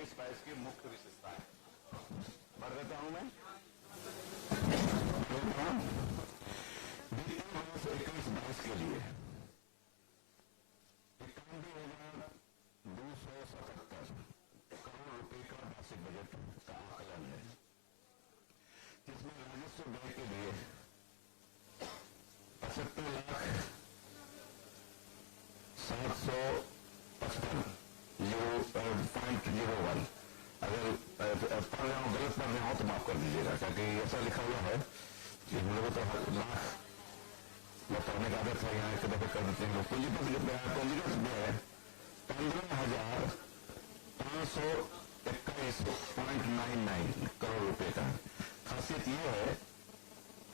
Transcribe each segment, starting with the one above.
21-22 की मुख्य विशेषताएं पढ़ देता हूं मैं। वित्तीय वर्ष 21-22 के लिए 91,277 करोड़ रुपए का वार्षिक बजट का आकलन है, जिसमें राजस्व व्यय के लिए 75,755.01। अगर पढ़ रहा हूँ गलत पढ़ रहा हूँ तो माफ कर दीजिएगा, क्योंकि ऐसा लिखा हुआ है कि हम लोगों तो लाख में पढ़ने की आदत है, यहाँ एक दफे कर देते हैं लोग। पूंजीगत व्यय 15,521.99 करोड़ रुपए का। खासियत यह है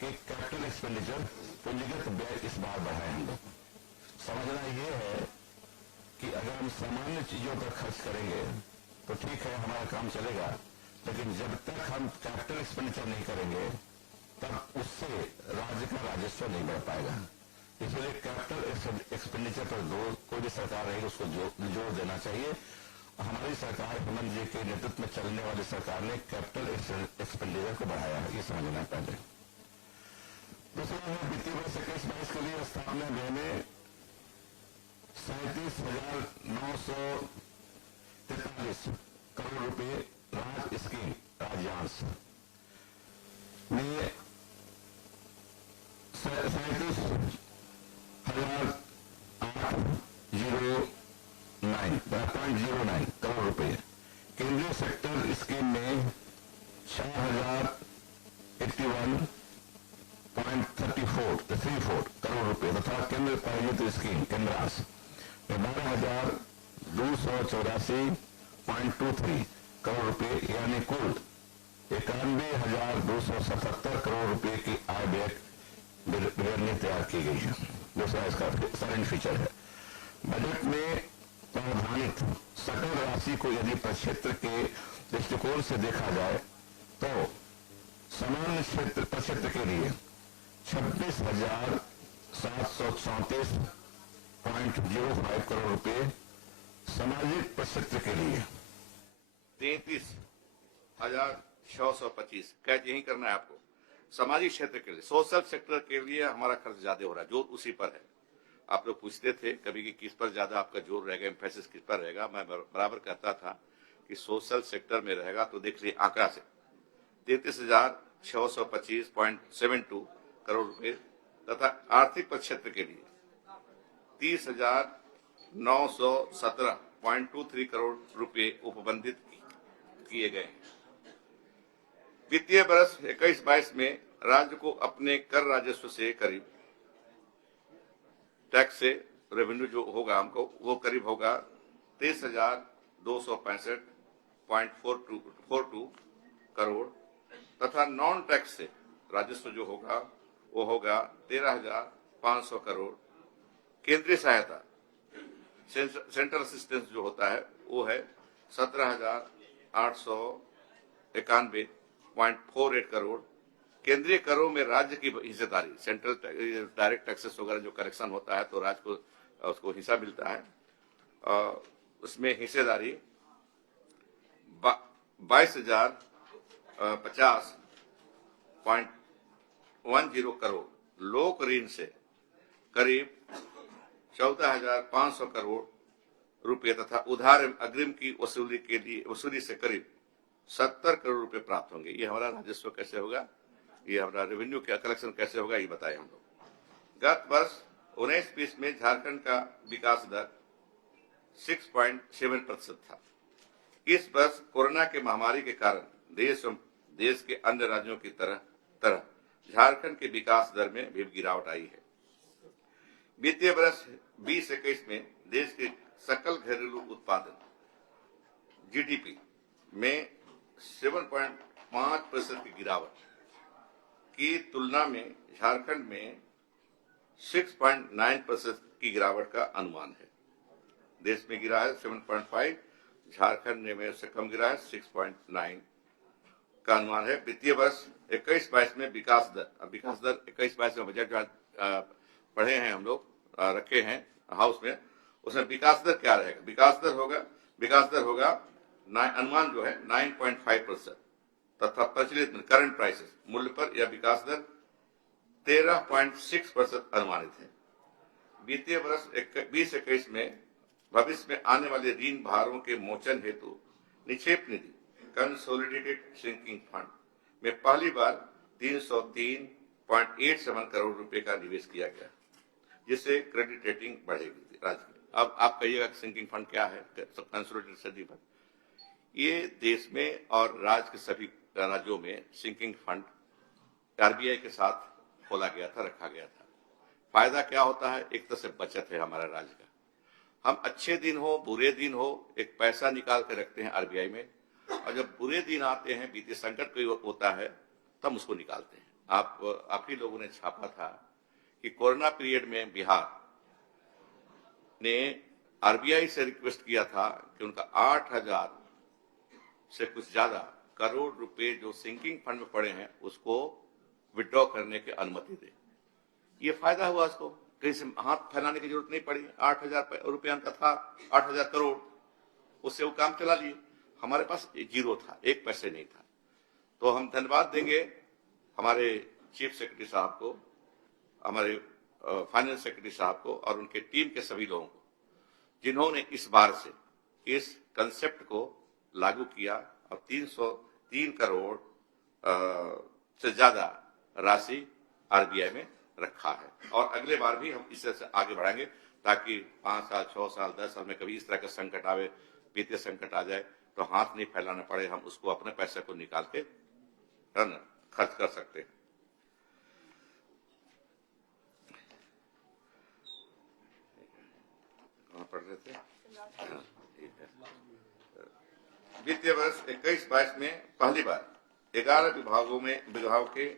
कि कैपिटल एक्सपेंडिचर पूंजीगत व्यय इस बार बढ़ाए हम लोग। समझना यह है कि अगर हम सामान्य चीजों पर खर्च करेंगे तो ठीक है, हमारा काम चलेगा, लेकिन जब तक हम कैपिटल एक्सपेंडिचर नहीं करेंगे तब उससे राज्य का राजस्व नहीं बढ़ पाएगा। इसलिए कैपिटल एक्सपेंडिचर पर कोई भी सरकार रहेगी उसको जोर देना चाहिए। हमारी सरकार हेमंत जी के नेतृत्व में चलने वाली सरकार ने कैपिटल एक्सपेंडिचर को बढ़ाया है, ये समझना है पहले। दूसरा है वित्तीय वर्ष 21-22 के लिए स्थापना व्यय में 37,943 करोड़ रुपए राज्य स्कीम राज्यांश में 37,809 करोड़ रुपए, केंद्रीय सेक्टर स्कीम में 6,081.34 करोड़ रुपए तथा केंद्र प्रायोजित स्कीम केंद्रांश में 12,284.23 करोड़ रुपए, यानी कुल 91,277 करोड़ रुपए की आय व्यय विवरणी तैयार की गई है। दूसरा इसका साइलेंट फीचर है। बजट में प्रावधानित सकल राशि को यदि प्रक्षेत्र के दृष्टिकोण से देखा जाए तो सामान्य क्षेत्र प्रक्षेत्र के लिए 26,734.05 करोड़ रुपए, सामाजिक प्रक्षेत्र के लिए 33,625। कैच यही करना है आपको। सामाजिक क्षेत्र के लिए, सोशल सेक्टर के लिए हमारा खर्च ज्यादा हो रहा है, जोर उसी पर है। आप लोग पूछते थे कभी कि किस पर ज्यादा आपका जोर रहेगा, एम्फेसिस किस पर रहेगा। मैं बराबर कहता था कि सोशल सेक्टर में रहेगा। तो देख लीजिए आंकड़ा से 33,625.72 करोड़ रुपए तथा आर्थिक प्रक्षेत्र के लिए 30,917.23 करोड़ रुपए उपबंधित किए गए। वित्तीय वर्ष 21-22 में राज्य को अपने कर राजस्व से करीब टैक्स से रेवेन्यू जो होगा हमको वो करीब होगा 23,265.42 करोड़ तथा नॉन टैक्स से राजस्व जो होगा वो होगा 13,500 करोड़। केंद्रीय सहायता सेंट्रल असिस्टेंस जो होता है वो है 17,891.48 करोड़। केंद्रीय करों में राज्य की हिस्सेदारी, सेंट्रल डायरेक्ट टैक्सेस वगैरह जो करेक्शन होता है तो राज्य को उसको हिस्सा मिलता है, उसमें हिस्सेदारी 22,050.10 करोड़। लोक ऋण से करीब 14,500 करोड़ रुपए तथा उधार अग्रिम की वसूली से करीब 70 करोड़ रुपए प्राप्त होंगे। ये हमारा राजस्व कैसे होगा, ये हमारा रेवेन्यू का कलेक्शन कैसे होगा, ये बताएं हम लोग। गत वर्ष 19-20 में झारखंड का विकास दर 6.7% था। इस वर्ष कोरोना के महामारी के कारण देश के अन्य राज्यों की तरह झारखंड के विकास दर में भी गिरावट आई है। वित्तीय वर्ष 20-21 में देश के सकल घरेलू उत्पादन जीडीपी में 7.5% की गिरावट की तुलना में झारखंड में 6.9% की गिरावट का अनुमान है। देश में गिरा है 7.5, झारखंड में उससे कम गिरा है 6.9 का अनुमान है। वित्तीय वर्ष 21-22 में विकास दर 21-22 में बजट पढ़े हैं हम लोग, रखे हैं हाउस में, उसमें विकास दर क्या रहेगा। विकास दर होगा अनुमान जो है 9.5% तथा प्रचलित करंट प्राइसेस मूल्य पर यह विकास दर 13.6% अनुमानित है। वित्तीय वर्ष 2021 में भविष्य में आने वाले ऋण भारों के मोचन हेतु निक्षेप निधि कंसोलिडेटेड श्रिंकिंग फंड में पहली बार 303.87 करोड़ रुपए का निवेश किया गया, जिससे क्रेडिट रेटिंग बढ़ेगी राज्य की। अब आप कहिएगा श्रिंकिंग फंड क्या है? कंसोलिडेटेड श्रिंकिंग फंड ये देश में और राज्य के सभी राज्यों में श्रिंकिंग फंड आरबीआई के साथ खोला गया था, रखा गया था। फायदा क्या होता है? एक तरह से बचत है हमारा राज्य का। हम अच्छे दिन हो बुरे दिन हो एक पैसा निकाल के रखते हैं आरबीआई में, और जब बुरे दिन आते हैं, वित्तीय संकट कोई होता है, तब उसको निकालते हैं। आप ही लोगों ने छापा था कि कोरोना पीरियड में बिहार ने आरबीआई से रिक्वेस्ट किया था कि उनका 8,000 से कुछ ज्यादा करोड़ रुपए जो सिंकिंग फंड में पड़े हैं उसको विड्रॉ करने की अनुमति दे। ये फायदा हुआ उसको, कहीं से हाथ फैलाने की जरूरत नहीं पड़ी। 8,000 रुपया का था, 8,000 करोड़, उससे वो काम चला लिए। हमारे पास जीरो था, 1 पैसे नहीं था। तो हम धन्यवाद देंगे हमारे चीफ सेक्रेटरी साहब को, हमारे फाइनेंस सेक्रेटरी साहब को और उनके टीम के सभी लोगों को, जिन्होंने इस बार से इस कंसेप्ट को लागू किया और 303 करोड़ से ज्यादा राशि आरबीआई में रखा है। और अगले बार भी हम इससे आगे बढ़ाएंगे ताकि 5 साल 6 साल 10 साल में कभी इस तरह का संकट आवे, वित्तीय संकट आ जाए तो हाथ नहीं फैलाना पड़े, हम उसको अपने पैसे को निकाल के खर्च कर सकते हैं। पढ़ रहे थे वित्तीय वर्ष 21-22 में पहली बार 11 विभागों के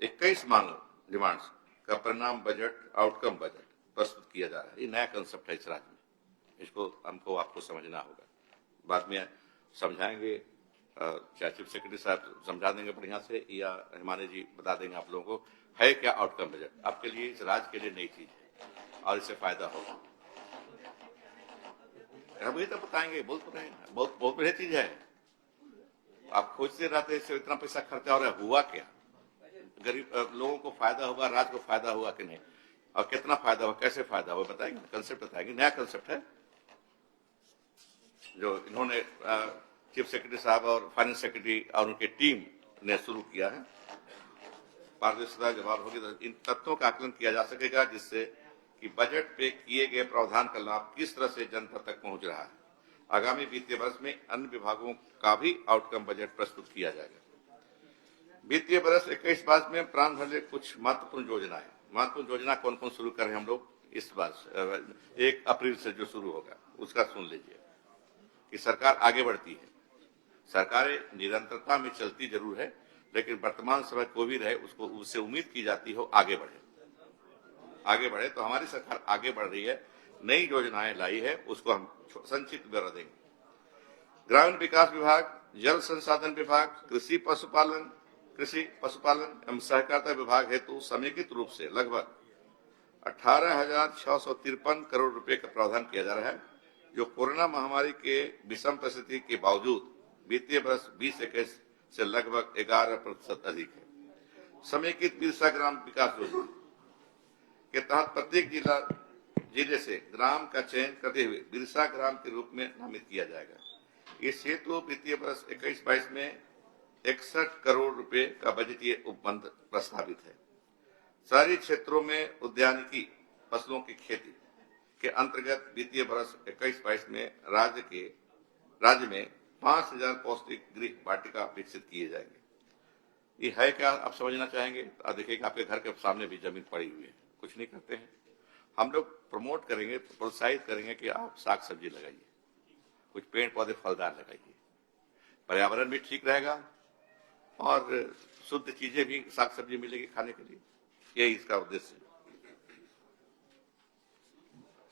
21 मांगों डिमांड्स का परिणाम बजट आउटकम बजट प्रस्तुत किया जा रहा है। ये नया कंसेप्ट है इस राज्य में, इसको हमको आपको समझना होगा। बाद में समझाएंगे, चाहे चीफ सेक्रेटरी साहब समझा देंगे बढ़िया से, या हिमानी जी बता देंगे आप लोगों को है क्या आउटकम बजट। आपके लिए, इस राज्य के लिए नई चीज है और इससे फायदा होगा। हम ये तो बताएंगे, बोल तो रहे हैं, बहुत बढ़िया चीज है। आप खोजते रहते इससे इतना पैसा खर्चा हो रहा है, हुआ क्या? गरीब लोगों को फायदा हुआ, राज्य को फायदा हुआ कि नहीं, और कितना फायदा हुआ, कैसे फायदा हुआ बताएंगे, कंसेप्ट बताएंगे। नया कंसेप्ट है जो इन्होंने चीफ सेक्रेटरी साहब और फाइनेंस सेक्रेटरी और उनकी टीम ने शुरू किया है। पारदर्शिता जवाब होगी तो इन तथ्यों का आकलन किया जा सकेगा जिससे कि बजट पे किए गए प्रावधान का लाभ किस तरह से जनता तक पहुंच रहा है। आगामी वित्तीय वर्ष में अन्य विभागों का भी आउटकम बजट प्रस्तुत किया जाएगा। वित्तीय वर्ष 21-22 में प्रारंभ होने कुछ महत्वपूर्ण योजनाएं। महत्वपूर्ण योजना कौन कौन शुरू करें हम लोग इस बार 1 अप्रैल से जो शुरू होगा उसका सुन लीजिए कि सरकार आगे बढ़ती है। सरकारें निरंतरता में चलती जरूर है, लेकिन वर्तमान समय कोई भी रहे उसको उससे उम्मीद की जाती हो आगे बढ़े। तो हमारी सरकार आगे बढ़ रही है, नई योजनाएं लाई है, उसको हम संक्षिप्त ब्यौरा देंगे। ग्रामीण विकास विभाग, जल संसाधन विभाग, कृषि पशुपालन एवं सहकारिता विभाग हेतु समेकित रूप से लगभग 18,653 करोड़ रुपए का प्रावधान किया जा रहा है, जो कोरोना महामारी के विषम परिस्थिति के बावजूद वित्तीय वर्ष 2021 से लगभग 11% अधिक है। समेकित बिरसा ग्राम विकास योजना के तहत प्रत्येक जिले से ग्राम का चयन करते हुए बिरसा ग्राम के रूप में नामित किया जाएगा। इस हेतु वित्तीय वर्ष 21-22 में 61 करोड़ रुपए का बजटीय उपबंध प्रस्तावित है। शहरी क्षेत्रों में उद्यानिकी फसलों की खेती के अंतर्गत वित्तीय वर्ष 21-22 में राज्य में 5,000 पौष्टिक गृह वाटिका विकसित किए जाएंगे। ये है क्या आप समझना चाहेंगे? आप देखिएगा आपके घर के सामने भी जमीन पड़ी हुई है, कुछ नहीं करते हैं। हम लोग प्रमोट करेंगे, प्रोत्साहित करेंगे कि आप साग सब्जी लगाइए, कुछ पेड़ पौधे फलदार लगाइए, पर्यावरण भी ठीक रहेगा और शुद्ध चीजें भी साग सब्जी मिलेगी खाने के लिए। यही इसका उद्देश्य है।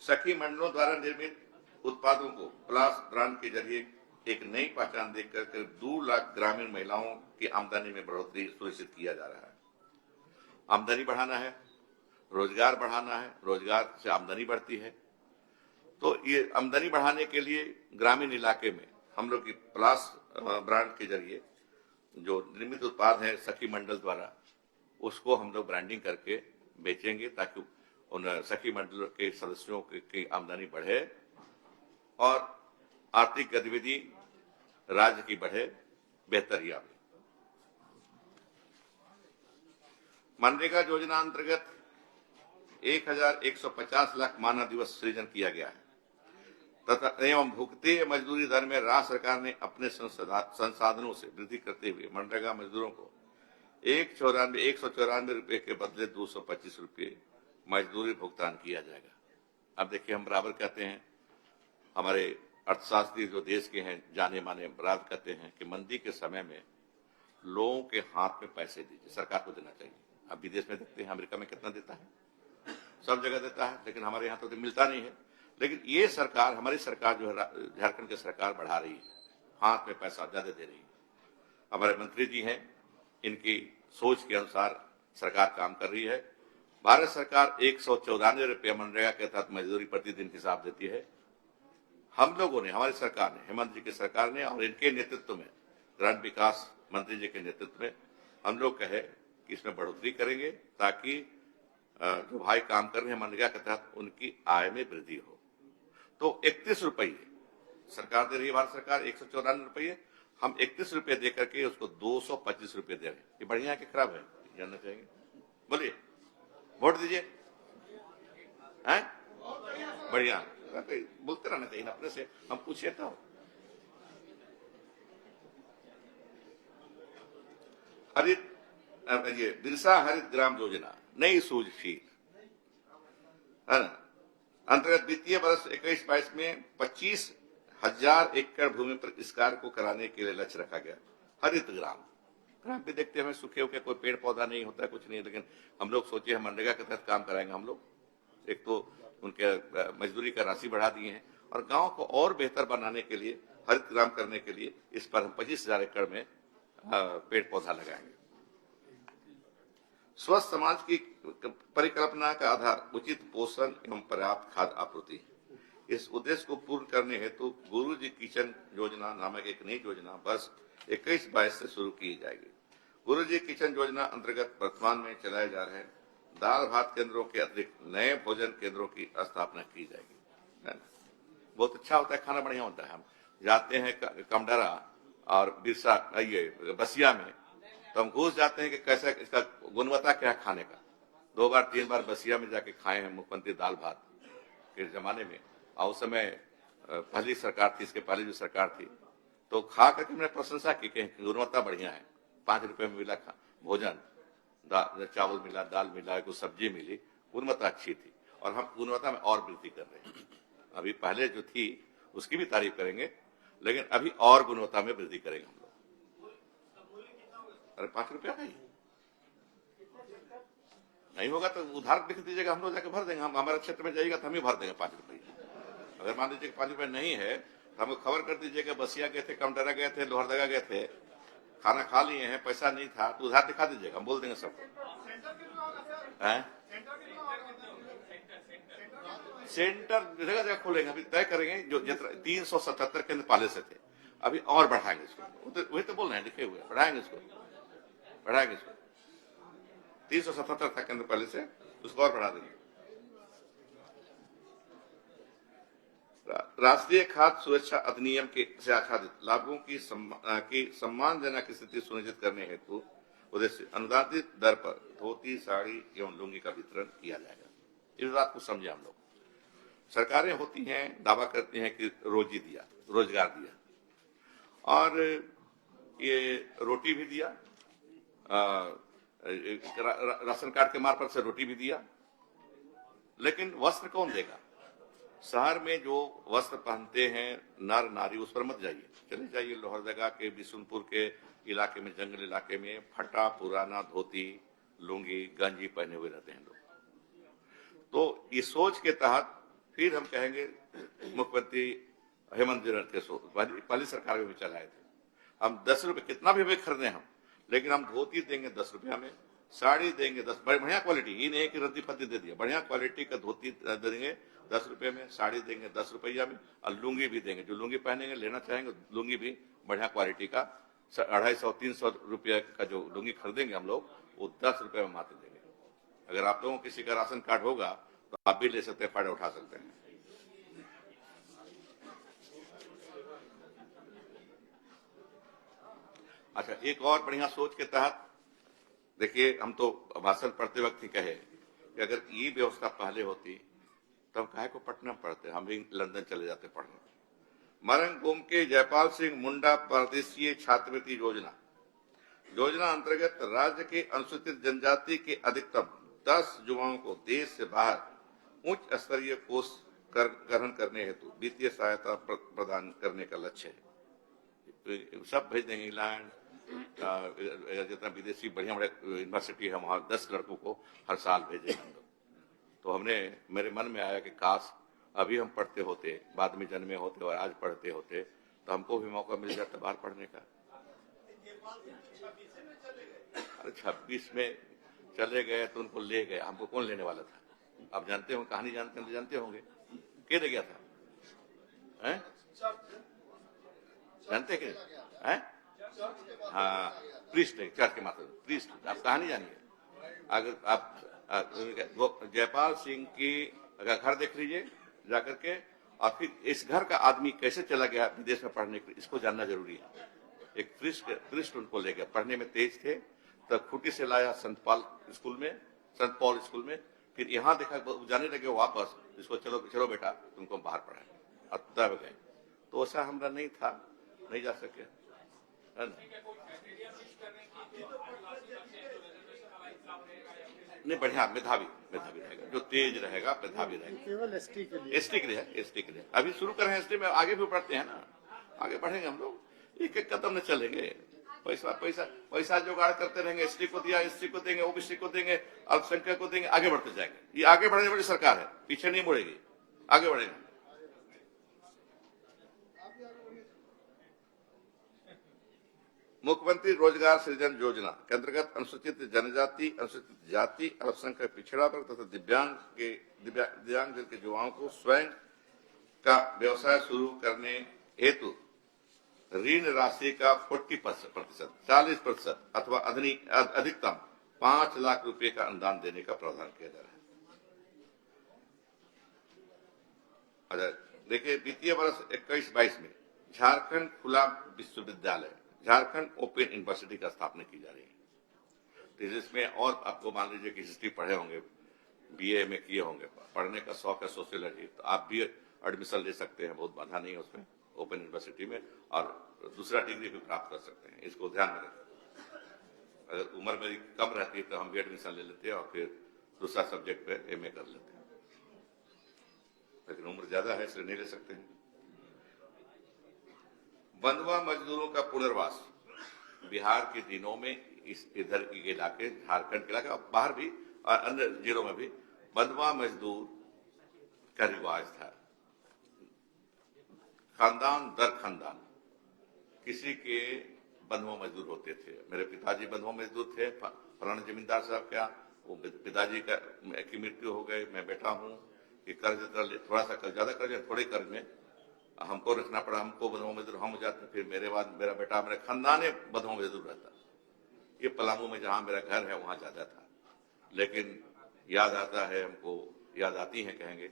सखी मंडलों द्वारा निर्मित उत्पादों को प्लास ब्रांड के जरिए एक नई पहचान देकर करीब 2 लाख ग्रामीण महिलाओं की आमदनी में बढ़ोतरी सुनिश्चित किया जा रहा है। आमदनी बढ़ाना है, रोजगार बढ़ाना है, रोजगार से आमदनी बढ़ती है। तो ये आमदनी बढ़ाने के लिए ग्रामीण इलाके में हम लोग की प्लास ब्रांड के जरिए जो निर्मित उत्पाद है सखी मंडल द्वारा, उसको हम लोग ब्रांडिंग करके बेचेंगे ताकि उन सखी मंडल के सदस्यों की आमदनी बढ़े और आर्थिक गतिविधि राज्य की बढ़े, बेहतर आवे। मनरेगा योजना अंतर्गत 1150 लाख मानव दिवस सृजन किया गया है तथा एवं भुगते मजदूरी दर में राज्य सरकार ने अपने संसाधनों से वृद्धि करते हुए मनरेगा मजदूरों को 194 रुपए के बदले 225 रुपए मजदूरी भुगतान किया जाएगा। अब देखिए, हम बराबर कहते हैं, हमारे अर्थशास्त्री जो देश के हैं जाने माने बराबर कहते हैं कि मंदी के समय में लोगों के हाथ में पैसे दीजिए, सरकार को देना चाहिए। अब विदेश में देखते हैं अमेरिका में कितना देता है, सब जगह देता है, लेकिन हमारे यहाँ तो मिलता नहीं है। लेकिन ये सरकार, हमारी सरकार जो है झारखंड की सरकार बढ़ा रही है, हाथ में पैसा ज्यादा दे रही है। हमारे मंत्री जी हैं, इनकी सोच के अनुसार सरकार काम कर रही है। भारत सरकार 194 रुपये मनरेगा के तहत मजदूरी प्रतिदिन हिसाब देती है। हम लोगों ने, हमारी सरकार ने, हेमंत जी की सरकार ने और इनके नेतृत्व में, ग्रामीण विकास मंत्री जी के नेतृत्व में हम लोग कहे कि इसमें बढ़ोतरी करेंगे ताकि जो भाई काम कर रहे हैं मनरेगा के तहत उनकी आय में वृद्धि हो। तो 31 रुपये सरकार दे रही है, भारत सरकार 194 रुपये, हम 31 रुपये दे करके उसको 225 रुपये दे रहे हैं। ये बढ़िया है कि खराब है, जानना चाहेंगे? बोलिए, वोट दीजिए। हैं? बढ़िया, बोलते रहना चाहिए अपने से, हम पूछे तो। हरित ये बिरसा हरित ग्राम योजना नई सूझशील है ना, अंतर्गत वित्तीय वर्ष 21-22 में 25,000 एकड़ भूमि पर इस कार्य को कराने के लिए लक्ष्य रखा गया। हरित ग्राम भी देखते हैं, सूखे हुए कोई पेड़ पौधा नहीं होता है, कुछ नहीं, लेकिन हम लोग सोचे हम मनरेगा के तहत काम कराएंगे। हम लोग एक तो उनके मजदूरी का राशि बढ़ा दिए हैं और गांव को और बेहतर बनाने के लिए, हरित ग्राम करने के लिए इस पर हम 25,000 एकड़ में पेड़ पौधा लगाएंगे। स्वस्थ समाज की परिकल्पना का आधार उचित पोषण एवं पर्याप्त खाद्य आपूर्ति। इस उद्देश्य को पूर्ण करने हेतु गुरुजी किचन योजना नामक एक नई योजना वर्ष 21-22 से शुरू की जाएगी। गुरुजी किचन योजना अंतर्गत वर्तमान में चलाए जा रहे दाल भात केंद्रों के अतिरिक्त नए भोजन केंद्रों की स्थापना की जाएगी। बहुत अच्छा होता है, खाना बढ़िया होता है। हम जाते हैं कमडरा और बिरसा ये बसिया में, तो हम घुस जाते हैं कि कैसा इसका गुणवत्ता क्या है खाने का। 2 बार 3 बार बसिया में जाके खाए हैं मुख्यमंत्री दाल भात के जमाने में, और उस समय पहली सरकार थी, इसके पहले जो सरकार थी, तो खा करके मैंने प्रशंसा की कि गुणवत्ता बढ़िया है। 5 रुपए में मिला भोजन, चावल मिला, दाल मिला, कुछ सब्जी मिली, गुणवत्ता अच्छी थी। और हम गुणवत्ता में और वृद्धि कर रहे हैं। अभी पहले जो थी उसकी भी तारीफ करेंगे, लेकिन अभी और गुणवत्ता में वृद्धि करेंगे हम लोग। अरे 5 रुपया नहीं होगा तो उधार लिख दीजिएगा, हम लोग जाके भर देंगे। हम हमारे क्षेत्र में जाइएगा तो हम ही भर देंगे 5 रुपये। अगर मान लीजिए 5 रुपये नहीं है तो हमको खबर कर दीजिएगा, बसिया गए थे, कमडरा गए थे, लोहरदगा गए थे, खाना खा लिए हैं, पैसा नहीं था, तो उधार दिखा दीजिएगा, हम बोल देंगे सबको। सेंटर जगह जगह खोलेंगे, अभी तय करेंगे। जो 377 केंद्र पहले से थे, अभी और बढ़ाएंगे इसको। वही तो बोल रहे हैं, लिखे हुए बढ़ाएंगे इसको, 377 था केंद्र पहले से, उसको और बढ़ा देंगे। राष्ट्रीय खाद्य सुरक्षा अधिनियम के से आच्छादित लाभों की सम्मानजनक स्थिति सुनिश्चित करने हेतु उद्देश्य अनुदानित दर पर धोती, साड़ी एवं लुंगी का वितरण किया जाएगा। इस बात को समझे हम लोग। सरकारें होती हैं, दावा करती हैं कि रोजगार दिया, और ये रोटी भी दिया, राशन कार्ड के मार्फत से रोटी भी दिया, लेकिन वस्त्र कौन देगा? शहर में जो वस्त्र पहनते हैं नर नारी, उस पर मत जाइए। चले जाइए लोहरदगा के, बिशुनपुर के इलाके में, जंगल इलाके में फटा पुराना धोती, लुंगी, गंजी पहने हुए रहते हैं लोग। तो इस सोच के तहत फिर हम कहेंगे, मुख्यमंत्री हेमंत जी के सोच पहली सरकार में भी चलाए थे, हम 10 रुपए कितना भी खरीदें हम, लेकिन हम धोती देंगे 10 रुपया में, साड़ी देंगे 10, बढ़िया क्वालिटी, ये नहीं कि रद्दी फद्दी दे दिया, बढ़िया क्वालिटी का धोती देंगे 10 रुपए में, साड़ी देंगे 10 रुपया में, और लुंगी भी देंगे। जो लुंगी पहनेंगे, लेना चाहेंगे लुंगी भी बढ़िया क्वालिटी का 250-300 रुपये का जो लुंगी खरीदेंगे हम लोग, वो 10 रुपए में मात्र देंगे। अगर आप लोगों किसी का राशन कार्ड होगा तो आप भी ले सकते हैं, फायदा उठा सकते हैं। अच्छा, एक और बढ़िया सोच के तहत देखिए, हम तो भाषण पढ़ते वक्त ही कहे कि अगर ये व्यवस्था पहले होती तो हम काहे को पटना पढ़ते, हम भी लंदन चले जाते पढ़ने। मरंग गोम के जयपाल सिंह मुंडा परदेशीय छात्रवृत्ति योजना अंतर्गत राज्य के अनुसूचित जनजाति के अधिकतम 10 युवाओं को देश से बाहर उच्च स्तरीय कोर्स ग्रहण करने हेतु वित्तीय सहायता प्रदान करने का लक्ष्य है। सब भेज देंगे इंग्लैंड, जितना विदेशी बढ़िया बढ़िया यूनिवर्सिटी है वहां 10 लड़कों को हर साल भेजे हम लोग। तो हमने, मेरे मन में आया कि काश अभी हम पढ़ते होते, बाद में जन्मे होते और आज पढ़ते होते तो हमको भी मौका मिल जाता बाहर पढ़ने का। अरे 26 में चले गए तो उनको ले गए, हमको कौन लेने वाला था? आप जानते हो, कहानी जानते होंगे, के ले गया था? हैं? जानते कि हैं? हाँ, प्रीस्ट है, चर्च के मात्र प्रीस्ट। आप कहानी जानिए। अगर आप जयपाल सिंह की अगर घर देख लीजिए जाकर के, और फिर इस घर का आदमी कैसे चला गया विदेश में पढ़ने के लिए, इसको जानना जरूरी है। एक प्रीस्ट उनको ले गया, पढ़ने में तेज थे, तब खूटी से लाया संत पॉल स्कूल में, फिर यहाँ देखा जाने लगे वापस, इसको चलो बेटा तुमको बाहर पढ़ाए, और तब गए। तो ऐसा हमरा नहीं था, नहीं जा सके, है ना? नहीं, बढ़िया मेधावी रहेगा, जो तेज रहेगा मेधावी रहेगा। केवल एसटी के लिए अभी शुरू कर रहे हैं एसटी में, आगे भी बढ़ते हैं ना, आगे बढ़ेंगे हम लोग, एक एक कदम न चलेंगे। पैसा जुगाड़ करते रहेंगे, एसटी को दिया, एसटी को देंगे, ओबीसी को देंगे, अल्पसंख्यक को देंगे, आगे बढ़ते जाएंगे। ये आगे बढ़ने वाली सरकार है, पीछे नहीं मुड़ेगी, आगे बढ़ेंगे। मुख्यमंत्री रोजगार सृजन योजना के अंतर्गत अनुसूचित जनजाति, अनुसूचित जाति, अल्पसंख्यक पिछड़ा वर्ग तथा दिव्यांग जन के युवाओं को स्वयं का व्यवसाय शुरू करने हेतु ऋण राशि का 40% अथवा अधिकतम 5 लाख रुपए का अनुदान देने का प्रावधान किया जा रहा है। अच्छा, देखिए, वित्तीय वर्ष 21-22 में झारखंड खुला विश्वविद्यालय, झारखंड ओपन यूनिवर्सिटी का स्थापना की जा रही है। तो जिसमें और आपको मान लीजिए कि हिस्ट्री पढ़े होंगे, बीए में किए होंगे, पढ़ने का शौक है सोशियोलॉजी, तो आप भी एडमिशन ले सकते हैं, बहुत बाधा नहीं है उसमें, ओपन यूनिवर्सिटी में, और दूसरा डिग्री भी प्राप्त कर सकते हैं। इसको ध्यान में रखें। अगर उम्र मेरी कम रहती तो हम भी एडमिशन ले लेते और फिर दूसरा सब्जेक्ट पे एमए कर लेते हैं, लेकिन उम्र ज्यादा है इसलिए नहीं ले सकते हैं। बंधुआ मजदूरों का पुनर्वास, बिहार के दिनों में इधर के इलाके, झारखंड के इलाके, बाहर भी और अन्य जिलों में भी बंधुआ मजदूर का रिवाज था। खानदान दर खानदान किसी के बंधुआ मजदूर होते थे। मेरे पिताजी बंधुआ मजदूर थे, फलाना जमींदार साहब क्या, वो पिताजी की मृत्यु हो गई, मैं बेटा हूँ, कि कर्ज थोड़ा सा ज्यादा कर्ज, थोड़े कर्ज में हमको रखना पड़ा, हमको बंधुआ मजदूर हम हो जाते, फिर मेरे बाद मेरा बेटा, मेरा खानदान बंधुआ मजदूर रहता। ये पलामू में जहां मेरा घर है वहां ज्यादा था, लेकिन याद आता है हमको, याद आती है कहेंगे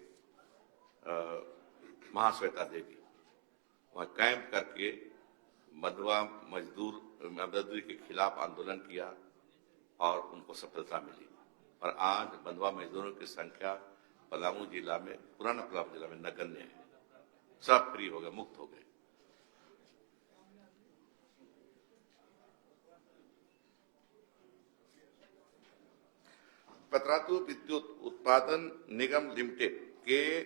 महाश्वेता देवी, वहां कैंप करके बंधुआ मजदूरी के खिलाफ आंदोलन किया और उनको सफलता मिली, और आज बंधुआ मजदूरों की संख्या पलामू जिला में, पुराना पलामू जिला में नगण्य है। सब फ्री हो गए, मुक्त हो गए। पतरातू विद्युत उत्पादन निगम लिमिटेड के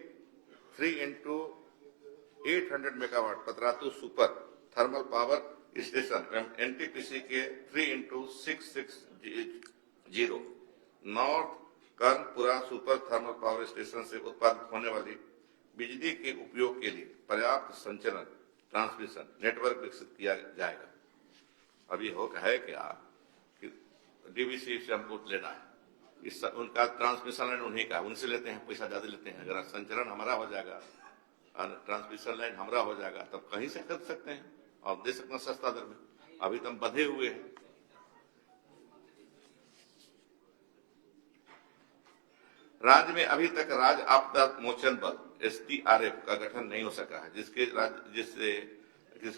3x800 megawatt Patratu super thermal power station एवं एनटीपीसी के 3x660 north Karanpura super thermal power station से उत्पादित होने वाली बिजली के उपयोग के लिए पर्याप्त संचरण ट्रांसमिशन नेटवर्क विकसित किया जाएगा। अभी है क्या कि डीवीसी से हमको लेना है, इस उनका ट्रांसमिशन लाइन उन्हीं का, उनसे लेते हैं, पैसा ज्यादा लेते हैं। अगर संचरण हमारा हो जाएगा, ट्रांसमिशन लाइन हमारा हो जाएगा, तब कहीं से खरीद सकते हैं और दे सकते हैं सस्ता दर में। अभी तो हम बंधे हुए हैं। राज्य में अभी तक राज्य आपदा मोचन बल SDRF का गठन नहीं हो सका है, जिसके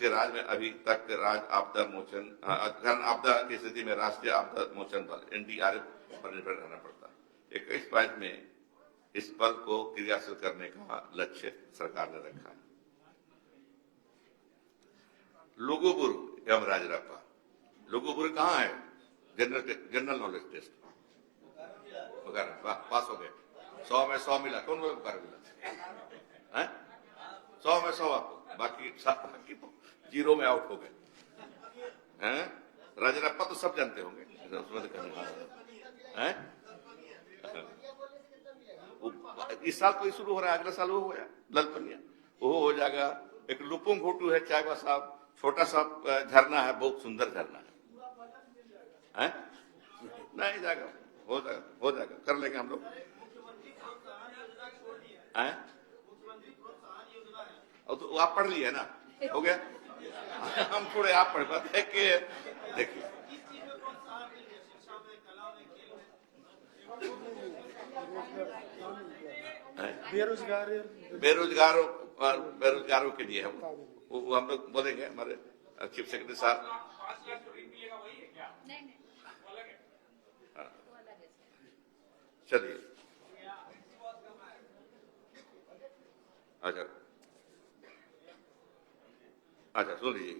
राज्य में अभी तक राज्य आपदा मोचन आपदा की स्थिति में राष्ट्रीय आपदा मोचन बल NDRF पर निर्भर रहना पड़ता है। 21-22 में इस बल को क्रियाशील करने का लक्ष्य सरकार ने रखा है। लुगुबुरु एवं राजरप्पा, लुगुबुरु कहाँ है? जनरल नॉलेज टेस्ट वगैरह पास हो गए, 100 में 100 मिला। कौन कर मिला? 100 में 100 आपको, बाकी तो 0 में आउट हो गए। राजरप्पा तो सब जानते होंगे, इस साल तो शुरू हो रहा है, अगले साल वो हो गया ललपनिया, वो हो जाएगा। एक लुपुंग घोटू है चायबा साहब, छोटा सा झरना है, बहुत सुंदर झरना है। नहीं जाएगा, हो जाएगा, कर लेंगे हम लोग। तो आप पढ़ लिए ना, हो गया। हम थोड़े आप पढ़ पाते हैं कि देखिए बेरोजगारों के लिए है वो हम लोग बोलेंगे। हमारे चीफ सेक्रेटरी साहब चलिए। अच्छा सुन लीजिए,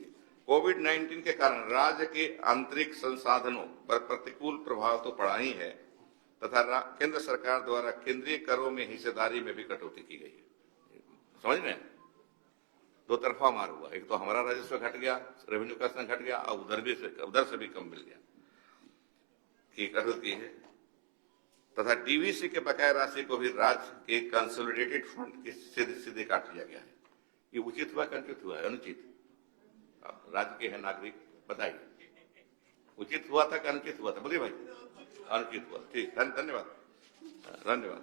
कोविड-19 के कारण राज्य के आंतरिक संसाधनों पर प्रतिकूल प्रभाव तो पड़ा ही है, तथा केंद्र सरकार द्वारा केंद्रीय करों में हिस्सेदारी में भी कटौती की गई है। समझ में? दो तरफा मार हुआ, एक तो हमारा राजस्व घट गया, रेवेन्यू कलेक्शन घट गया, और उधर से भी कम मिल गया की कटौती है। तथा डीवीसी के बकाया राशि को भी राज्य के कंसोलिडेटेड फंड के सीधे काट दिया गया है। ये उचित हुआ, अनुचित हुआ? अनुचित। राज्य के हैं नागरिक, बताइए उचित हुआ था कि अनुचित हुआ था? बोलिए भाई, अनुचित हुआ। ठीक, धन्यवाद धन्यवाद।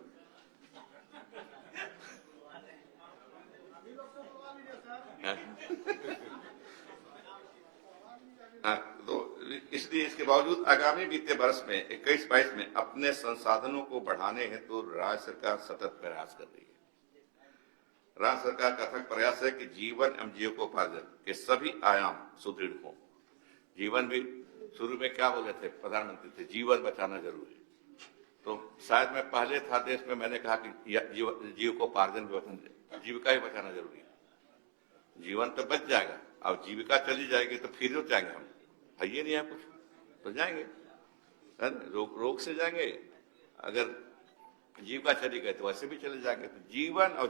तो इसलिए इसके बावजूद आगामी वित्तीय वर्ष में 21-22 में अपने संसाधनों को बढ़ाने हेतु राज्य सरकार सतत प्रयास कर रही है। राज्य सरकार का अथक प्रयास है कि जीवन एवं जीविकोपार्जन के सभी आयाम सुदृढ़ हों। जीवन भी शुरू में क्या बोले थे प्रधानमंत्री थे, जीवन बचाना जरूरी है। तो शायद मैं पहले था देश में, मैंने कहा कि जीविकोपार्जन जीविका ही बचाना जरूरी है। जीवन तो बच जाएगा, अब जीविका चली जाएगी तो फिर जाएंगे हम, है ये नहीं है कुछ तो जाएंगे, रोग से जाएंगे। अगर जीविका चली गई तो वैसे भी चले जाएंगे। तो जीवन और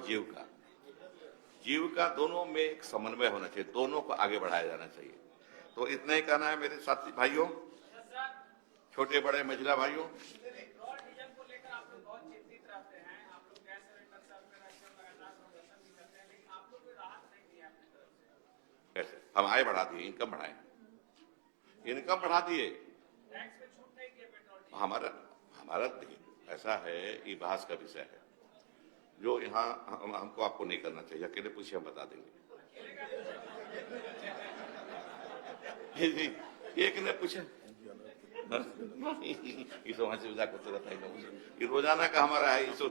जीविका दोनों में एक समन्वय होना चाहिए, दोनों को आगे बढ़ाया जाना चाहिए। तो इतना ही कहना है मेरे साथी भाइयों, छोटे बड़े महिला भाइयों। कैसे? हम आय बढ़ा दिए, इनकम बढ़ाए, इनकम बढ़ा दिए। हमारा ऐसा है, ये बहस का विषय है जो यहाँ हमको आपको नहीं करना चाहिए। अकेले पूछिए, हम बता देंगे। एक ने पूछा इस मजाक होता रहता है, ये रोजाना का हमारा है। इसो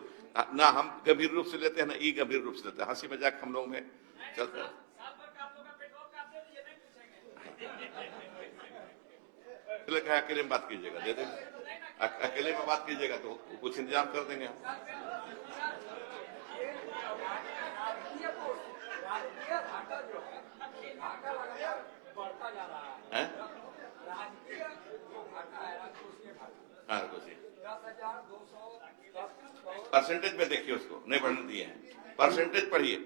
ना हम गंभीर रूप से लेते हैं, ना ये गंभीर रूप से लेते हैं, हंसी मजाक हम लोग में चलता है। अकेले में बात कीजिएगा, दे देंगे। अकेले में बात कीजिएगा तो कुछ इंतजाम कर देंगे हम। परसेंटेज में देखिए, उसको नहीं बढ़ने दिए हैं, परसेंटेज पढ़िए।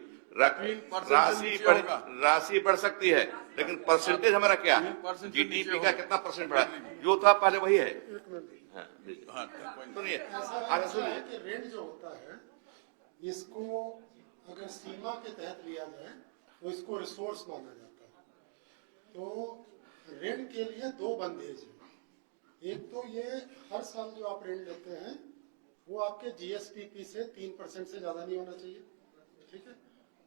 राशि बढ़ सकती है, लेकिन परसेंटेज हमारा क्या है? जीडीपी का कितना परसेंट बढ़ा? जो था पहले वही है। सुनिए, आगे सुनिए। ऋण जो होता है, इसको अगर सीमा के तहत लिया जाए तो इसको रिसोर्स माना जाता है। तो ऋण के लिए दो बंदेज है, एक तो ये हर साल जो आप ऋण लेते हैं वो आपके जीएसटीपी से 3% से ज्यादा नहीं होना चाहिए, ठीक है।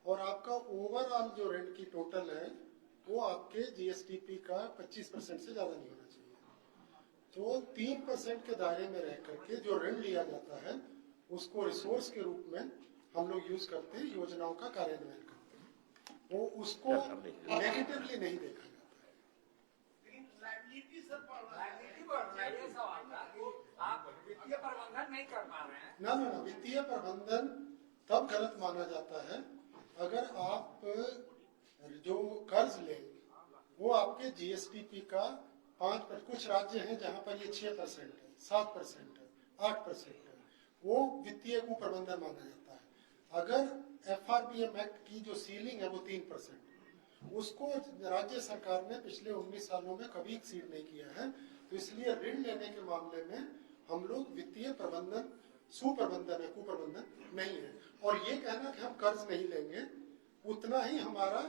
और आपका ओवरऑल जो ऋण की टोटल है वो आपके जीएसटीपी का 25% से ज्यादा नहीं होना चाहिए। तो 3% के दायरे में रह करके जो ऋण लिया जाता है उसको रिसोर्स के रूप में हम लोग यूज करते हैं, योजनाओं का कार्यान्वयन करते हैं, वो उसको नेगेटिवली नहीं देखा जाता है। ना वित्तीय प्रबंधन तब गलत माना जाता है अगर आप जो कर्ज लें वो आपके जीएसटीपी का 5%, कुछ राज्य हैं जहां पर ये 6% है, 7% है, 8% है, वो वित्तीय कुप्रबंधन माना जाता है। अगर एफआरबीएम एक्ट की जो सीलिंग है वो 3%, उसको राज्य सरकार ने पिछले 19 सालों में कभी एक्सीड नहीं किया है। तो इसलिए ऋण लेने के मामले में हम लोग वित्तीय प्रबंधन सुप्रबंधन है, कुप्रबंधन नहीं है। और ये कहना कि हम कर्ज नहीं लेंगे, उतना ही हमारा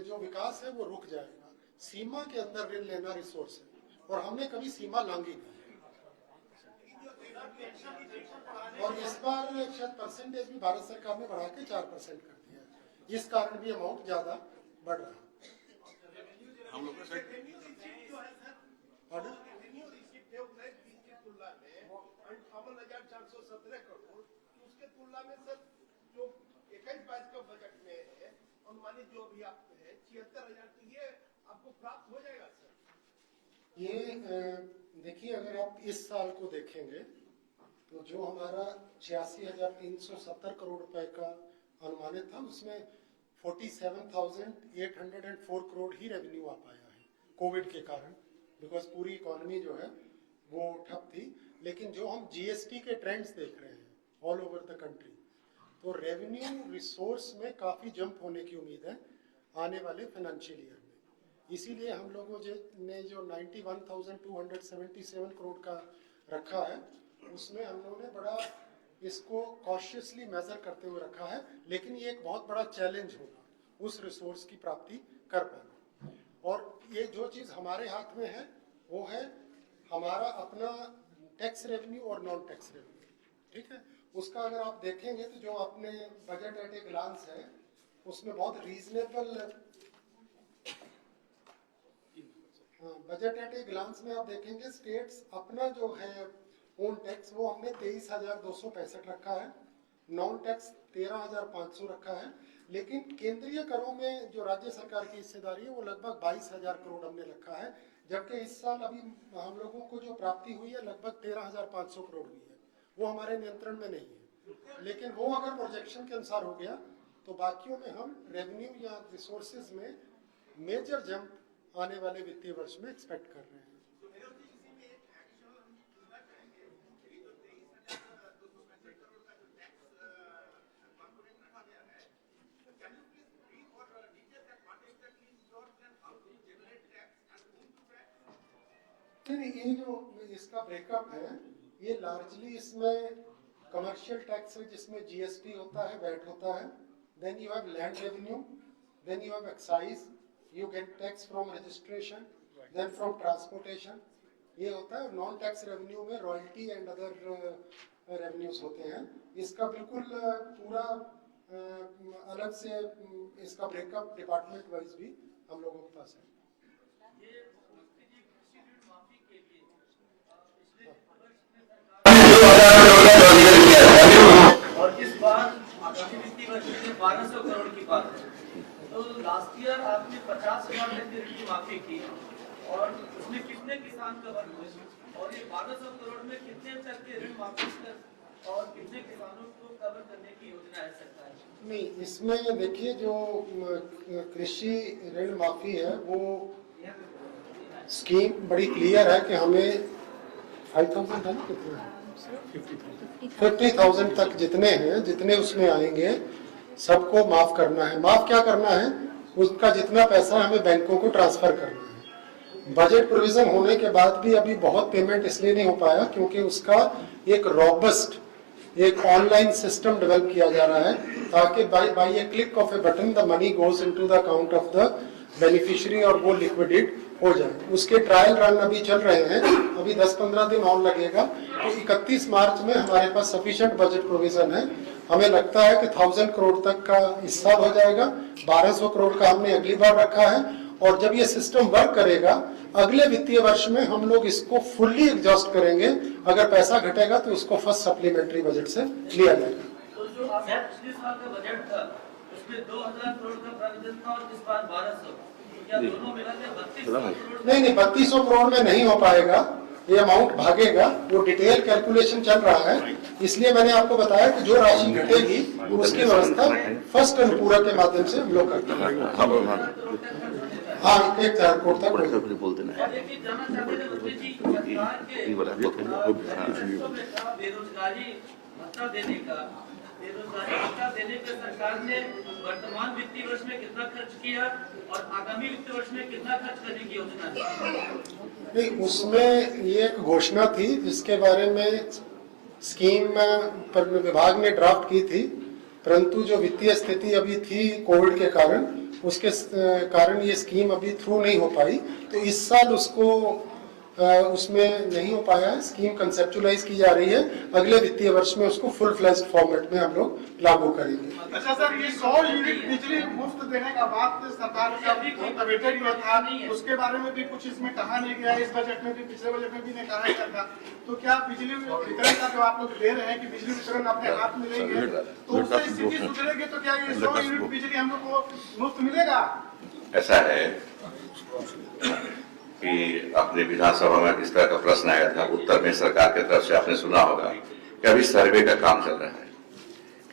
जो विकास है वो रुक जाएगा। सीमा के अंदर ऋण लेना रिसोर्स है और हमने कभी सीमा लांघी नहीं। और इस बार शायद परसेंटेज भी भारत सरकार ने बढ़ा के 4% कर दिया है, इस कारण भी अमाउंट ज्यादा बढ़ रहा है। हम लोग उसके तुलना में सर जो 21-22 का बजट में है अनुमानित जो अभी आपको है 76,000, तो ये आपको प्राप्त हो जाएगा सर। ये देखिए, अगर आप इस साल को देखेंगे तो जो हमारा 86,370 करोड़ रुपए का अनुमानित था उसमें 47,804 करोड़ ही रेवेन्यू आ पाया है कोविड के कारण, बिकॉज पूरी इकोनॉमी जो है वो ठप थी। लेकिन जो हम जीएसटी के ट्रेंड्स देख रहे हैं ऑल ओवर द कंट्री, तो रेवेन्यू रिसोर्स में काफी जंप होने की उम्मीद है आने वाले फाइनेंशियल ईयर में। इसीलिए हम लोगों ने जो 91,277 करोड़ का रखा है उसमें हम लोगों ने बड़ा इसको कॉशियसली मेजर करते हुए रखा है। लेकिन ये एक बहुत बड़ा चैलेंज होगा उस रिसोर्स की प्राप्ति कर पाना। और ये जो चीज हमारे हाथ में है वो है हमारा अपना टैक्स रेवेन्यू और नॉन टैक्स रेवेन्यू, ठीक है। उसका अगर आप देखेंगे तो जो अपने बजट एट ए ग्लांस है उसमें बहुत reasonable budget at a glance में आप देखेंगे स्टेट्स अपना जो है ओन टैक्स वो हमने 23,265 रखा है, नॉन टैक्स 13,500 रखा है। लेकिन केंद्रीय करों में जो राज्य सरकार की हिस्सेदारी है वो लगभग 22,000 करोड़ हमने रखा है, जबकि इस साल अभी हम लोगों को जो प्राप्ति हुई है लगभग 13,500 करोड़ हुई है, वो हमारे नियंत्रण में नहीं है। लेकिन वो अगर प्रोजेक्शन के अनुसार हो गया तो बाकियों में हम रेवेन्यू या रिसोर्सेज में मेजर जंप आने वाले वित्तीय वर्ष में एक्सपेक्ट कर रहे हैं। ये जो इसका ब्रेकअप है ये लार्जली इसमें कमर्शियल टैक्स है जिसमें जीएसटी होता है, वैट होता है, then you have land revenue, then you have excise, you get tax from registration, then from transportation, ये होता है। नॉन टैक्स रेवेन्यू में रॉयल्टी एंड अदर रेवेन्यूज होते हैं। इसका बिल्कुल पूरा अलग से इसका ब्रेकअप डिपार्टमेंट वाइज भी हम लोगों के पास है। और इस बार आगामी वित्तीय वर्ष में 1200 करोड़ की बात है, तो लास्ट ईयर आपने 50,000 ऋण की माफी की और उसमें कितने किसान कवर हुए और ये 1200 करोड़ में कितने तक के ऋण माफी कर और कितने किसानों को कवर करने की योजना है सरकार? नहीं, इसमें देखिए जो कृषि ऋण माफी है वो स्कीम बड़ी क्लियर है कि हमें 5,000 है, कितना 50,000 तक जितने हैं, जितने उसमें आएंगे सबको माफ करना है। माफ क्या करना है, उसका जितना पैसा हमें बैंकों को ट्रांसफर करना है। बजट प्रोविजन होने के बाद भी अभी बहुत पेमेंट इसलिए नहीं हो पाया क्योंकि उसका एक रॉबस्ट एक ऑनलाइन सिस्टम डेवलप किया जा रहा है ताकि by a click of a button the money goes into the account of the beneficiary और वो लिक्विडेट हो जाए। उसके ट्रायल रन अभी चल रहे हैं, अभी 10-15 दिन और लगेगा। तो 31 मार्च में हमारे पास सफिशिएंट बजट प्रोविजन है। हमें लगता है कि 1000 करोड़ तक का इस साल हो जाएगा, 1200 करोड़ का हमने अगली बार रखा है। और जब ये सिस्टम वर्क करेगा, अगले वित्तीय वर्ष में हम लोग इसको फुल्ली एग्जॉस्ट करेंगे। अगर पैसा घटेगा तो इसको फर्स्ट सप्लीमेंट्री बजट से लिया जाएगा। तो जो आपका पिछले साल का बजट था उसमें 2000 करोड़ का प्रावधान था और इस बार 1200, क्या दोनों मिला के 3200 करोड़? नहीं, 3200 करोड़ में नहीं हो पाएगा, ये अमाउंट भागेगा। वो डिटेल कैलकुलेशन चल रहा है, इसलिए मैंने आपको बताया कि जो राशि घटेगी उसकी व्यवस्था फर्स्ट अनुपूरक के माध्यम से हम लोग करते हैं। हाँ, 1000 करोड़ तक बोलते ना और एक चीज जानना चाहते थे उसमें जी, सरकार के बेरोजगारी भत्ता देने का, सरकार ने वर्तमान वित्तीय वर्ष में कितना खर्च किया और आगामी वित्तीय वर्ष में कितना खर्च करने की योजना है? नहीं, उसमें ये एक घोषणा थी जिसके बारे में स्कीम पर विभाग ने ड्राफ्ट की थी, परंतु जो वित्तीय स्थिति अभी थी कोविड के कारण, उसके कारण ये स्कीम अभी थ्रू नहीं हो पाई। तो इस साल उसको उसमें नहीं हो पाया है। स्कीम कंसेप्चुलाइज की जा रही है, अगले वित्तीय वर्ष में उसको फुल फ्लेज्ड फॉर्मेट में हम लोग लागू करेंगे। अच्छा सर, ये 100 यूनिट बिजली मुफ्त देने का बात सरकार का कमिटेड हुआ था, उसके बारे में भी कुछ इसमें कहा नहीं गया। इस बजट में भी, पिछले बजट में भी नहीं कहा गया था। तो क्या बिजली वितरण का जो आप लोग दे रहे हैं कि बिजली वितरण अपने हाथ में लेंगे, तो उससे स्थिति सुधरेगी? तो क्या ये 100 यूनिट बिजली हम लोग को मुफ्त मिलेगा? ऐसा है कि अपने विधानसभा में इस तरह का प्रश्न आया था, उत्तर में सरकार की तरफ से आपने सुना होगा कि अभी सर्वे का काम चल रहा है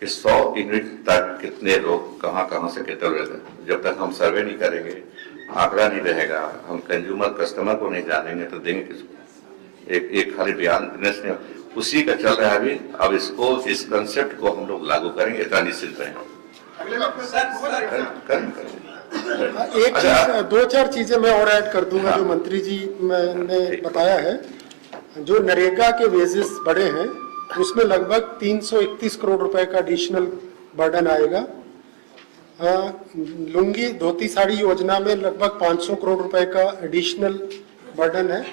कि 100 यूनिट तक कितने लोग कहां से कितने लोग। जब तक हम सर्वे नहीं करेंगे, आंकड़ा नहीं रहेगा, हम कंज्यूमर कस्टमर को नहीं जानेंगे तो देंगे किसको? एक खाली बयान देने से उसी का चल रहा है अभी। अब इसको, इस कंसेप्ट को हम लोग लागू करेंगे, इतना निश्चित करेंगे। एक चीज, 2-4 चीजें मैं और ऐड कर दूंगा जो मंत्री जी ने बताया है। जो नरेगा के वेजेस बढ़े हैं उसमें लगभग 331 करोड़ रुपए का एडिशनल बर्डन आएगा। लुंगी धोती साड़ी योजना में लगभग 500 करोड़ रुपए का एडिशनल बर्डन है।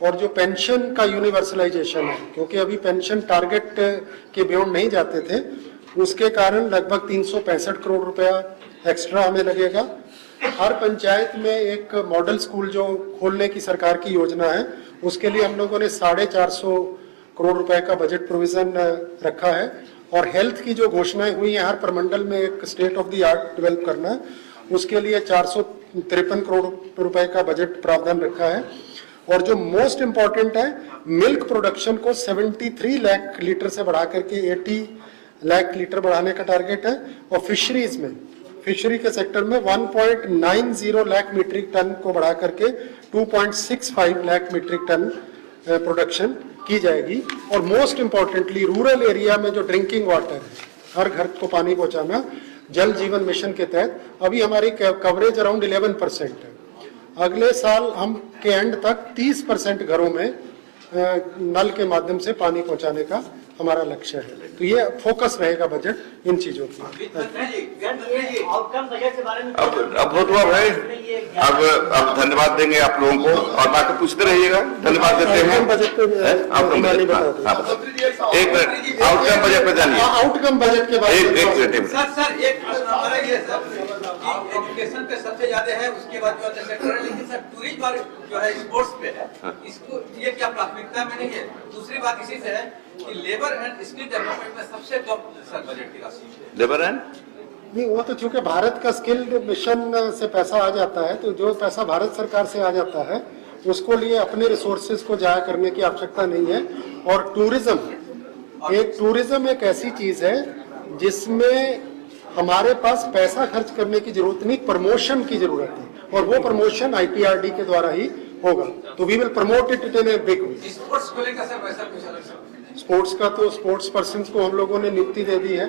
और जो पेंशन का यूनिवर्सलाइजेशन है, क्योंकि अभी पेंशन टारगेट के बियॉन्ड नहीं जाते थे, उसके कारण लगभग 365 करोड़ रुपया एक्स्ट्रा हमें लगेगा। हर पंचायत में एक मॉडल स्कूल जो खोलने की सरकार की योजना है, उसके लिए हम लोगों ने 450 करोड़ रुपए का बजट प्रोविजन रखा है। और हेल्थ की जो घोषणाएं हुई हैं, हर प्रमंडल में एक state of the art develop करना है, उसके लिए 453 करोड़ रुपए का बजट प्रावधान रखा है। और जो मोस्ट इम्पोर्टेंट है, मिल्क प्रोडक्शन को 73 लाख लीटर से बढ़ा करके 80 लाख लीटर बढ़ाने का टारगेट है। और फिशरीज में, फिशरी के सेक्टर में 1.90 लाख मीट्रिक टन को बढ़ा करके 2.65 लाख मीट्रिक टन प्रोडक्शन की जाएगी। और मोस्ट इम्पोर्टेंटली रूरल एरिया में जो ड्रिंकिंग वाटर है, हर घर को पानी पहुंचाना, जल जीवन मिशन के तहत अभी हमारी कवरेज अराउंड 11% है। अगले साल हम के एंड तक 30% घरों में नल के माध्यम से पानी पहुंचाने का हमारा लक्ष्य है। तो ये फोकस रहेगा बजट इन चीजों की। अब बहुत हुआ भाई, अब धन्यवाद देंगे आप लोगों को और बाकी पूछते रहिएगा। धन्यवाद देते हैं। बजट पे आउटकम बजट एक मिनट, आउटकम बजट पे जानिए। आउटकम बजट के बाद एक सर एक प्रश्न हमारा ये है सर कि एजुकेशन पे सबसे ज्यादा है, उसके बाद जो है सेक्टर है, लेकिन सर टूरिज्म और जो है स्पोर्ट्स पे है, इसको ये क्या प्राथमिकता में नहीं है? दूसरी बात इसी से है कि लेबर एंड स्किल डेवलपमेंट में सबसे कम सर बजट की राशि है। लेबर एंड नहीं, वो तो चूंकि भारत का स्किल मिशन से पैसा आ जाता है, तो जो पैसा भारत सरकार से आ जाता है उसको लिए अपने रिसोर्सेज को जाया करने की आवश्यकता नहीं है। और टूरिज्म एक ऐसी चीज है जिसमें हमारे पास पैसा खर्च करने की जरूरत नहीं, प्रमोशन की जरूरत है। और वो प्रमोशन IPRD के द्वारा ही होगा। तो we will promote it in a big way. Sports को लेकर सर वैसा कुछ अलग सर? स्पोर्ट्स का तो स्पोर्ट्स पर्सन को हम लोगों ने नियुक्ति दे दी है।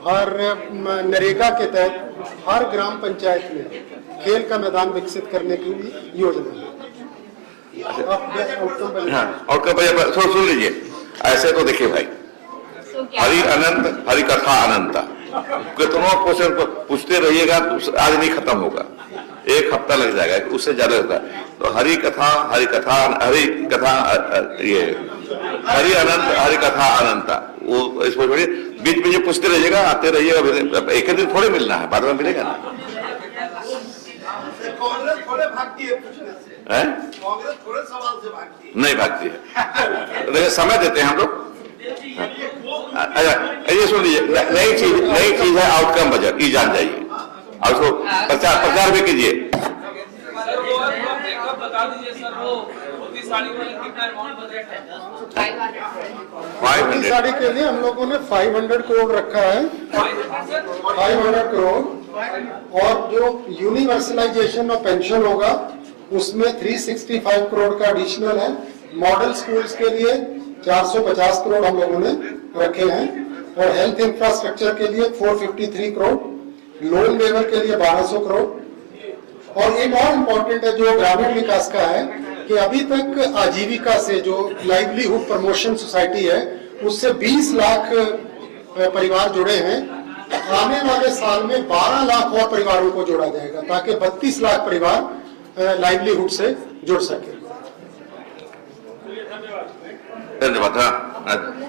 हर नरेगा के तहत हर ग्राम पंचायत में खेल का मैदान विकसित करने की भी योजना है। और बजट सुन लीजिए। ऐसे तो देखिए भाई, हरि अनंत हरि कथा अनंता, कितनों क्वेश्चन पूछते रहिएगा तो आज नहीं खत्म होगा। 1 हफ्ता लग जाएगा, उससे ज्यादा लगता है। तो हरि कथा ये हरि अनंत, हरि कथा अनंता, वो इसको छोड़िए, बीच में जो पूछते रहिएगा, आते रहिएगा, एक दिन थोड़े मिलना है, बाद में मिलेगा ना। कांग्रेस थोड़े भागती है पूछने से, कांग्रेस थोड़े सवाल से भागती है, नहीं भागती है, लेकिन समय देते हैं हम लोग। अच्छा ये सुन लीजिए, नई चीज है आउटकम बजट, ये जान जाइए और उसको प्रचार भी कीजिए। बता दीजिए सर, वो धोती साड़ी में कितना अमाउंट बजट है? 500 साड़ी के लिए हम लोगों ने 500 करोड़ रखा है, 500 करोड़। और जो यूनिवर्सलाइजेशन ऑफ पेंशन होगा उसमें 365 करोड़ का एडिशनल है। मॉडल स्कूल्स के लिए 450 करोड़ हम लोगों ने रखे हैं, और हेल्थ इंफ्रास्ट्रक्चर के लिए 453 करोड़, लोन वेवर के लिए 1200 करोड़। और एक और इम्पोर्टेंट है जो ग्रामीण विकास का है कि अभी तक आजीविका से जो लाइवलीहुड प्रमोशन सोसाइटी है उससे 20 लाख परिवार जुड़े हैं। आने वाले साल में 12 लाख और परिवारों को जोड़ा जाएगा ताकि 32 लाख परिवार लाइवलीहुड से जुड़ सके। धन्यवाद।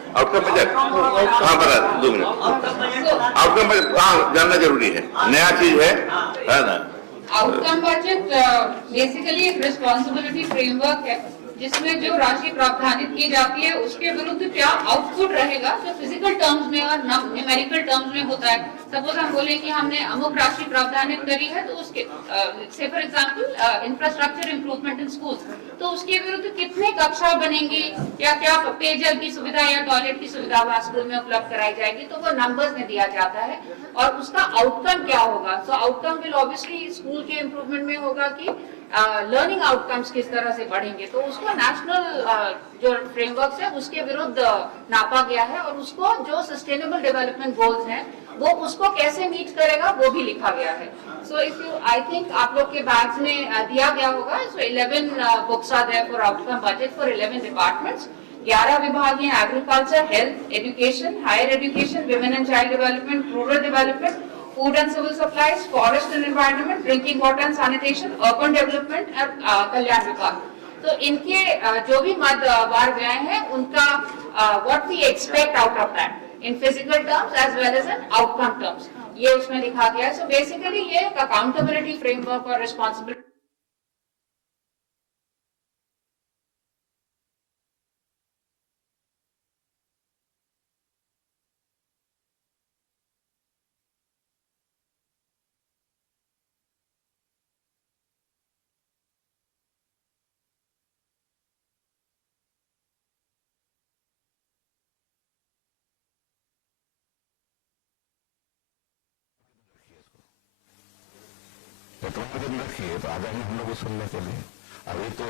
आउटकम बजट, हाँ बता 2 मिनट। आउटकम बजट हाँ जानना जरूरी है, नया चीज है ना। आउटकम बजट बेसिकली एक रिस्पॉन्सिबिलिटी फ्रेमवर्क है जिसमें जो राशि प्रावधानित की जाती है उसके विरुद्ध क्या आउटपुट रहेगा, जो फिजिकल टर्म्स में और न्यूमेरिकल टर्म्स में होता है। सपोज हम बोले कि हमने अमुक राशि प्रावधानित करी है तो उसके से for example infrastructure improvement in schools, तो उसके विरुद्ध कितने कक्षा बनेंगी या क्या पेयजल की सुविधा या टॉयलेट की सुविधा वहाँ स्कूल में उपलब्ध कराई जाएगी, तो वो नंबर्स में दिया जाता है। और उसका आउटकम क्या होगा, सो आउटकम विल ऑब्वियसली स्कूल के इम्प्रूवमेंट में होगा कि लर्निंग आउटकम्स किस तरह से बढ़ेंगे, तो उसको नेशनल जो फ्रेमवर्क है उसके विरुद्ध नापा गया है। और उसको जो सस्टेनेबल डेवलपमेंट गोल्स हैं वो उसको कैसे मीट करेगा वो भी लिखा गया है। So if you I think आप लोग के बैग्स में दिया गया होगा। So 11 books are there for outcome budget for 11 departments. 11 विभाग हैं, agriculture, health, education, higher education, women and child development, rural development, food and civil supplies, forest and environment, drinking water and sanitation, urban development और कल्याण विभाग। तो इनके जो भी मद वार व्यय हैं उनका what we expect out of that in physical terms as well as in outcome terms, ये उसमें लिखा गया है। सो बेसिकली ये अकाउंटेबिलिटी फ्रेमवर्क और रिस्पॉन्सिबिलिटी दिन रखिए तो आ जाएंगे हम लोग सुनने के लिए। अभी तो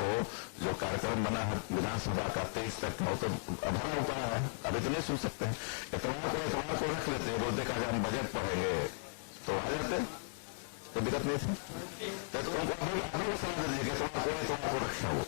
जो कार्यक्रम बना है विधानसभा का 23 तक का, वो तो अधूरा होता है, अभी तो नहीं सुन सकते हैं। इतना को रख लेते वो देखा जाए हम बजट पढ़ेंगे तो आ जाते, तो दिक्कत नहीं थी। तो उनको समझ लीजिए कि को रखा वो